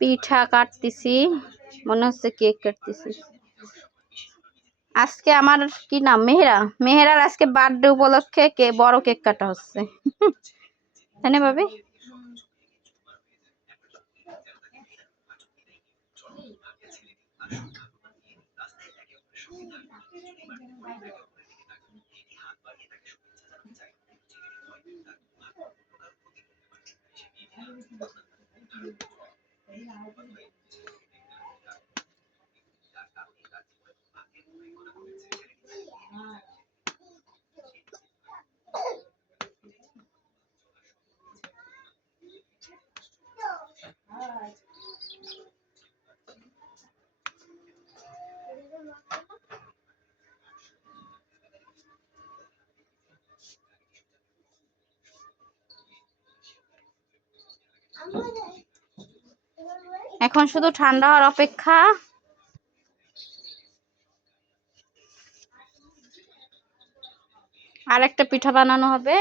পিঠা কাটতেছি, মনে হচ্ছে কেক কাটতেছি। আজকে আমার কি নাম, মেহেরার আজকে বার্থডে উপলক্ষে বড় কেক কাটা হচ্ছে। তাই না ভাবি? এখন শুধু ঠান্ডা হওয়ার অপেক্ষা। আর একটা পিঠা বানানো হবে।